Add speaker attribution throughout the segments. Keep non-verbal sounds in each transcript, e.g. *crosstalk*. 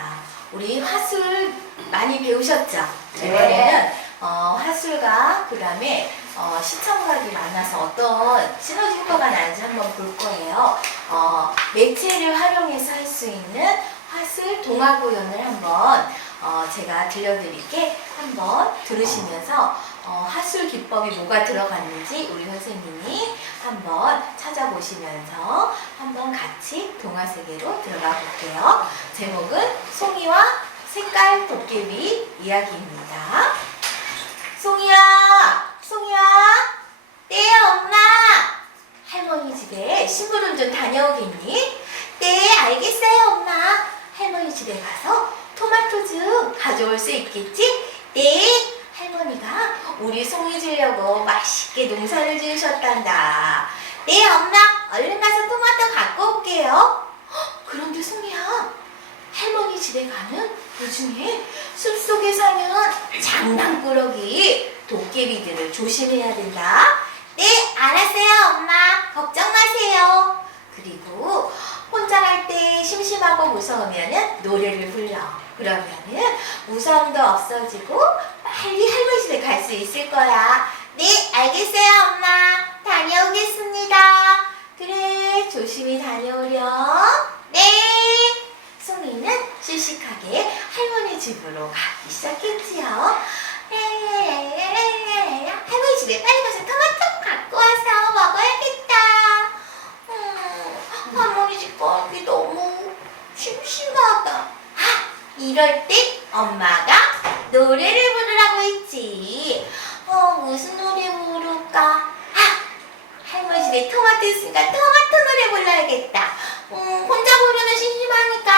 Speaker 1: 네.
Speaker 2: 자, 우리 화술 많이 배우셨죠?
Speaker 3: 네.
Speaker 2: 이번에는 어, 화술과 그 다음에 어, 시청각이 만나서 어떤 시너지 효과가 나는지 한번 볼 거예요. 어, 매체를 활용해서 할 수 있는 화술 동화 구연을 한번 어, 제가 들려드릴게 한번 들으시면서 어, 화술 기법이 뭐가 들어갔는지 우리 선생님이 한번 찾아보시면서 한번 같이 동화 세계로 들어가 볼게요. 제목은 송이와 색깔 도깨비 이야기입니다. 송이야, 송이야, 네 엄마. 할머니 집에 심부름 좀 다녀오겠니? 네, 알겠어요, 엄마. 할머니 집에 가서 토마토 좀 가져올 수 있겠지? 네. 우리 송이 주려고 맛있게 농사를 지으셨단다. 네, 엄마. 얼른 가서 토마토 갖고 올게요. 헉, 그런데 송이야, 할머니 집에 가면 요즘에 숲속에 사는 장난꾸러기 도깨비들을 조심해야 된다. 네, 알았어요, 엄마. 걱정 마세요. 그리고 혼자 갈 때 심심하고 무서우면은 노래를 불러. 그러면은 무서움도 없어지고 빨리 할머니 집에 갈 수 있을 거야. 네, 알겠어요, 엄마. 다녀오겠습니다. 그래, 조심히 다녀오렴. 네. 송이는 씩씩하게 할머니 집으로 가기 시작했지요. 할머니 집에 빨리 가서 토마토 갖고 와서 먹어야겠다. 음, 할머니 집 가기 너무 심심하다. 아, 이럴 때 엄마가 노래를 부르라고 했지. 어, 무슨 노래 부를까? 아, 할머니 집에 토마토 있으니까 토마토 노래 불러야겠다. 음, 혼자 부르면 심심하니까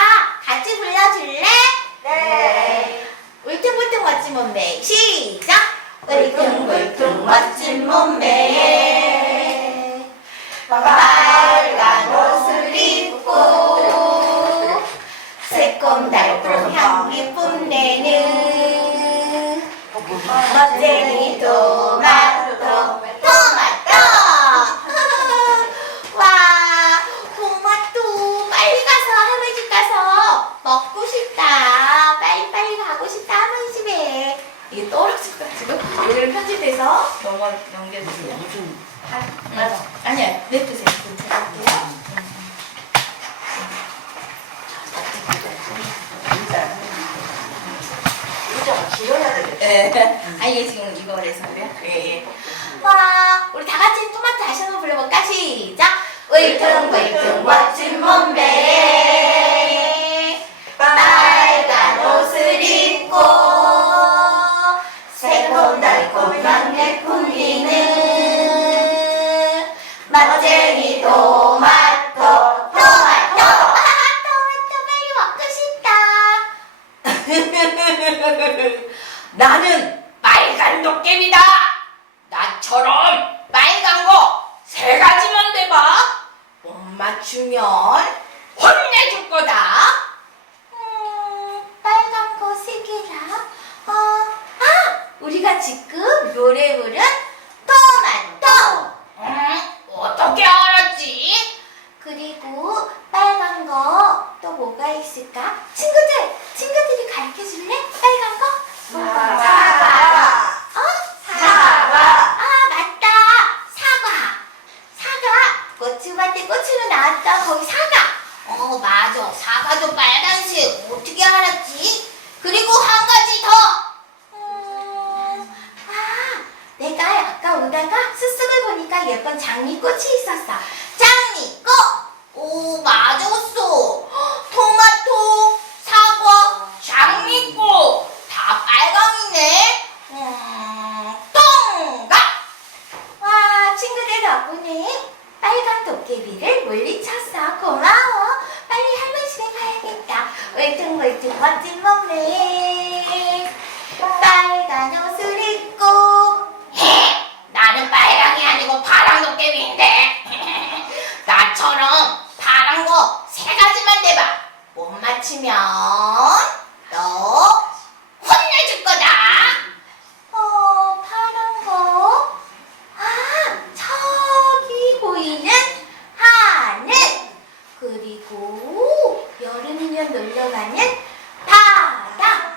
Speaker 2: 같이 불러줄래?
Speaker 3: 네.
Speaker 2: 울퉁불퉁 멋진 몸매 시작! 울퉁불퉁 멋진 몸매 빨간 옷을 입고 새콤달콤 향기 뿜내는 멋쟁이 토마토 토마토. *laughs* 와 토마토 빨리 가서 할머니 집 가서 먹고 싶다. 빨리 빨리 가고 싶다 할머니 집에. 이게 떨어져가지고 여기를 편집해서 넘어 넘겨주세요. 아, 맞아. 아니야 냅두세요
Speaker 3: 의자가 길어야 되겠다.
Speaker 2: 예. *laughs* 아, 얘 지금 이거래서 그래요? 예, 예. 와, 우리 다 같이 토마토 다시 한번 불러볼까? 시작! 울퉁불퉁 멋진 몸매 노래 부른 토마토.
Speaker 4: 응? 어떻게 알았지?
Speaker 2: 그리고 빨간 거 또 뭐가 있을까? 친구들, 친구들이 가르쳐 줄래? 빨간 거?
Speaker 3: 사과.
Speaker 2: 어?
Speaker 3: 사과.
Speaker 2: 아, 맞다. 사과. 사과. 고추밭에 고추로 나왔다. 거기 사과. 어, 맞아. 사과도 빨간색. 어떻게 알았지? 그리고 한 가지 더. 음, 아, 내가 아까 오다가 숲속을 보니까 예쁜 장미꽃이 있었어. 장미꽃. 오, 맞았어. 헉, 토마토, 사과,
Speaker 4: 장미꽃 다 빨강이네.
Speaker 2: 음, 통과! 와, 친구들 덕분에 빨간 도깨비를 물리쳤어. 고마워. 빨리 할머니 집에 가야겠다. 울퉁불퉁 멋진 몸매. 빨간 옷을 입고.
Speaker 4: 헤, 나는 빨강이 파랑 도깨비인데. *laughs* 나처럼 파란 거세 가지만 대봐. 못 맞추면 너 혼내줄 거다.
Speaker 2: 어, 파란 거. 아, 저기 보이는 하늘. 그리고 여름이면 놀러 가는 바다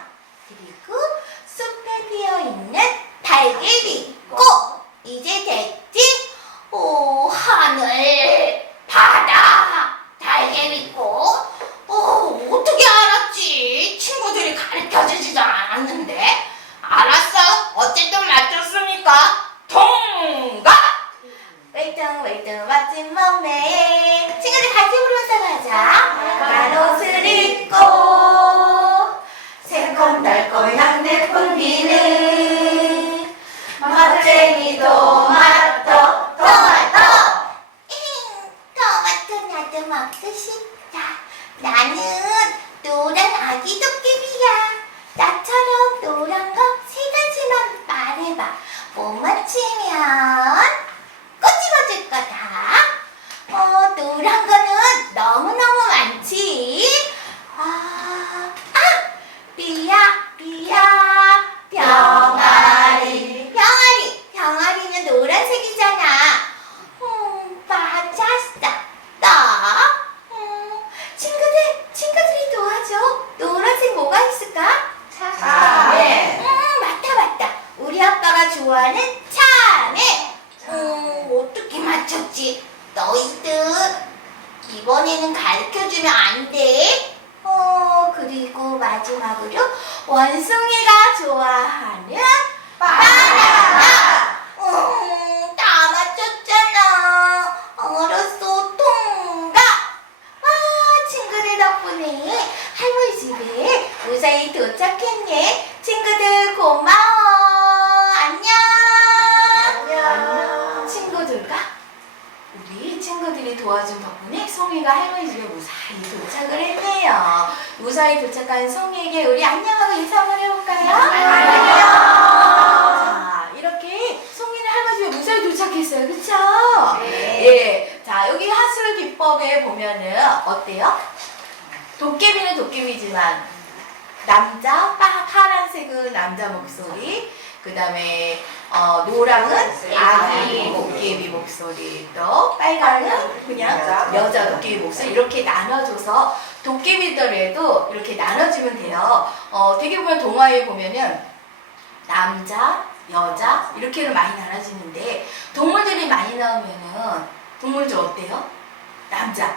Speaker 2: 그리고 숲에 피어 있는 달개비 꽃 이제 됐지?
Speaker 4: 오, 하늘, 바다, 달개비꽃. 어, 어떻게 알았지? 친구들이 가르쳐 주지도 않았는데. 알았어. 어쨌든 맞췄으니까 통과.
Speaker 2: 웰뚱웰뚱 멋진 몸매 친구들 같이 부르면서 가자 만 옷을 입고 새콤달콤한 내 풍기는 멋쟁이 토마토 토마토
Speaker 4: 잉, 토마토 나도 먹고 싶다. 나는 노란 아기 도깨비야. 나처럼 노란 거 세 가지만 말해봐. 못 맞히면 꼬집어줄 거다. 어, 노란 거는 너무너무 많지. 아, 아, 삐야, 삐야, 병아리. 병아리, 병아리는 노란색이잖아. 음, 맞았어. 나? 음, 친구들, 친구들이 도와줘. 노란색 뭐가 있을까?
Speaker 3: 참외.
Speaker 4: 음, 맞다, 맞다. 우리 아빠가 좋아하는 참외. 음, 어떻게 맞췄지? 너희들, 이번에는 가르쳐주면 안 돼. 어, 그리고 마지막으로 원숭이가 좋아하는 바
Speaker 2: 친구들이 도와준 덕분에 송이가 할머니 집에 무사히 도착을 했네요. 무사히 도착한 송이에게 우리 안녕하고 인사 한번 해볼까요?
Speaker 3: 안녕.
Speaker 2: 자, 이렇게 송이는 할머니 집에 무사히 도착했어요. 그쵸?
Speaker 3: 네.
Speaker 2: 예. 자, 여기 하술 기법에 보면은 어때요? 도깨비는 도깨비지만 남자 빠 파란색은 남자 목소리 그 다음에 어, 노랑은 아기 도깨비 목소리 또 빨강은 그냥 여자. 도깨비 목소리 이렇게 나눠줘서 도깨비더라도 이렇게 나눠주면 돼요 어, 되게 보면 동화에 보면은 남자 여자 이렇게는 많이 나눠지는데 동물들이 많이 나오면은 동물들 어때요? 남자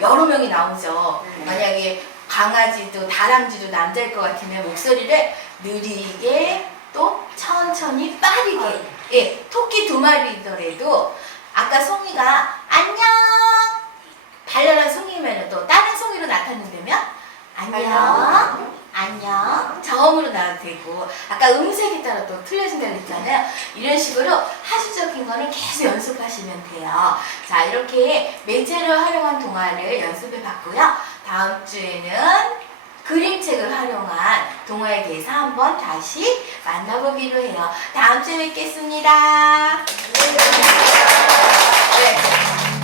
Speaker 2: 여러 명이 나오죠.
Speaker 3: 네.
Speaker 2: 만약에 강아지도 다람쥐도 남자일 것 같으면 목소리를 느리게 또 천천히 빠르게. 예 토끼 두 마리더라도 아까 송이가 안녕! 발랄한 송이면 또 다른 송이로 나타낸다면 안녕 안녕. 저음으로 나도 되고. 아까 음색에 따라 또 틀려진다고 했잖아요. 이런 식으로 하수적인 거는 계속 연습하시면 돼요. 자 이렇게 매체를 활용한 동화를 연습해 봤고요. 다음 주에는 그림책을 활용한 동화에 대해서 한번 다시 만나보기로 해요 다음 주에 뵙겠습니다 네.